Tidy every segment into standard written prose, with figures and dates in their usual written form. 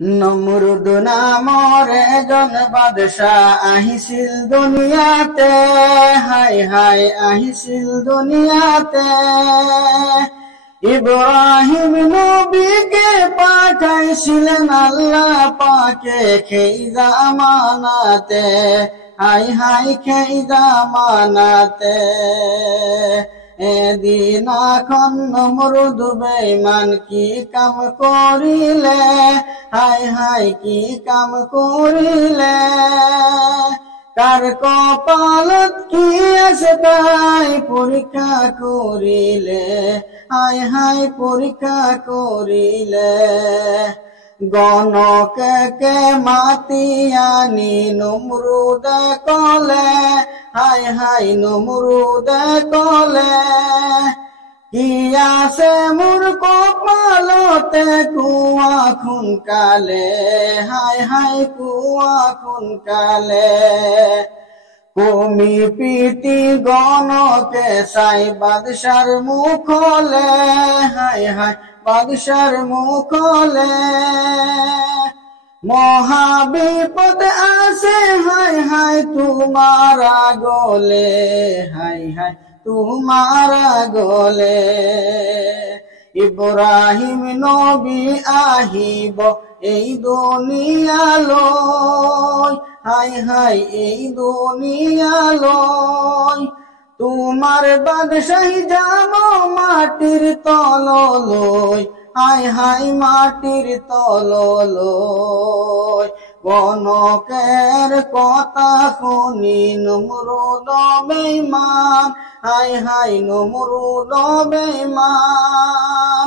নমরুদ নামৰ এজন বাদশাহ আহিছিল দুনিয়াতে, হাই হাই আহিছিল দুনিয়াতে। ইব্রাহিম নবীকে পাঠাইছিলেন আল্লাহ পাকে সেই জামানাতে, হাই হাই সেই জামানাতে। এদিন এখন নমরুদ বেঈমান কি কাম করিলে, হাই হাই কি কাম করিলে। কার কপালত কি আছে তাই পরীক্ষা করিলে, হাই হাই পরীক্ষা করিলে। গণকে মাতিয়ানি নমরুদ কলে, হাই হাই নমরুদ কলে। কি আছে মোর কপালতে কুয়া খুনকালে, হাই হাই কুয়া খুনকালে। কমি পিতি গণকে চাই বাদশার মুখলে, হাই হাই বাদশার মুখলে। মহাবিপদ আছে হাই হাই তোমার গলে, হাই হাই তোমার গলে। ইব্রাহিম নবী আহিব এই দুনিয়ালৈ, হাই হাই এই দুনিয়ালৈ। তোমার বাদশাহী যাব মাটির তললৈ, হাই হাই মাটির তললৈ। গণকের কথা শুনি নমরুদ বেঈমান, হাই হাই নমরুদ বেঈমান।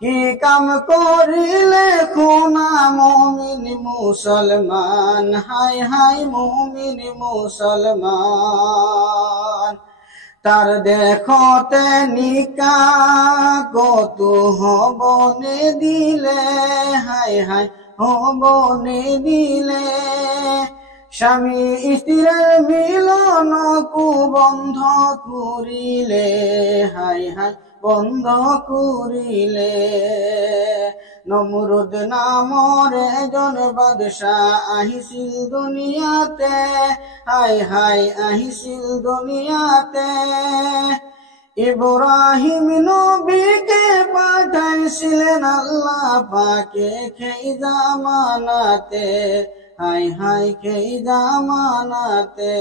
কি কাম করিলে খুনা মুমিন মুসলমান, হাই হাই মুমিন মুসলমান। তার দেখতে নিকা কত হবনে দিলে, হাই হাই হবনে দিলে। স্বামী স্ত্রীর মিলন কু বন্ধ করিলে, হাই হাই বন্ধ করিলে। নমরুদ নামৰ এজন বাদশাহ আহিছিল দুনিয়াতে, হাই হাই আহিছিল দুনিয়াতে। ইব্রাহিম নবীকে পাঠাইছিলেন আল্লাহ পাকে সেই জামানাতে, হাই হাই সেই জামানাতে।